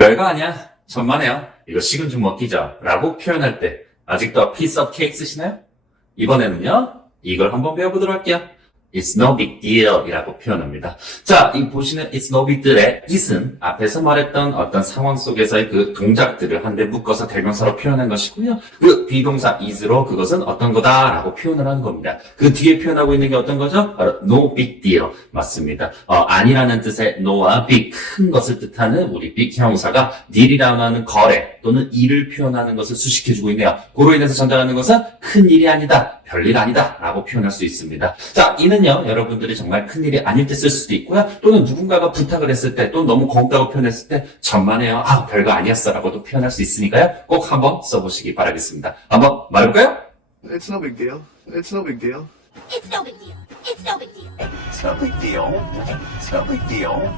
별거 아니야. 천만에요. 이거 식은 죽 먹기죠. 라고 표현할 때 아직도 piece of cake 쓰시나요? 이번에는요. 이걸 한번 배워보도록 할게요. It's no big deal 이라고 표현합니다. 자, 이 보시는 It's no big deal의 it은 앞에서 말했던 어떤 상황 속에서의 그 동작들을 한데 묶어서 대명사로 표현한 것이고요. 그 비동사 is로 그것은 어떤 거다라고 표현을 하는 겁니다. 그 뒤에 표현하고 있는 게 어떤 거죠? 바로 no big deal 맞습니다. 어, 아니라는 뜻의 no와 big 큰 것을 뜻하는 우리 big 형사가 deal이라고 하는 거래 또는 일을 표현하는 것을 수식해주고 있네요. 그로 인해서 전달하는 것은 큰 일이 아니다. 별일 아니다. 라고 표현할 수 있습니다. 자, 이는요, 여러분들이 정말 큰 일이 아닐 때 쓸 수도 있고요. 또는 누군가가 부탁을 했을 때, 또 너무 고맙다고 표현했을 때, 천만에요. 아, 별거 아니었어. 라고도 표현할 수 있으니까요. 꼭 한번 써보시기 바라겠습니다. 한번 말해볼까요? It's no big deal. It's no big deal. It's no big deal. It's no big deal. It's no big deal. It's no big deal.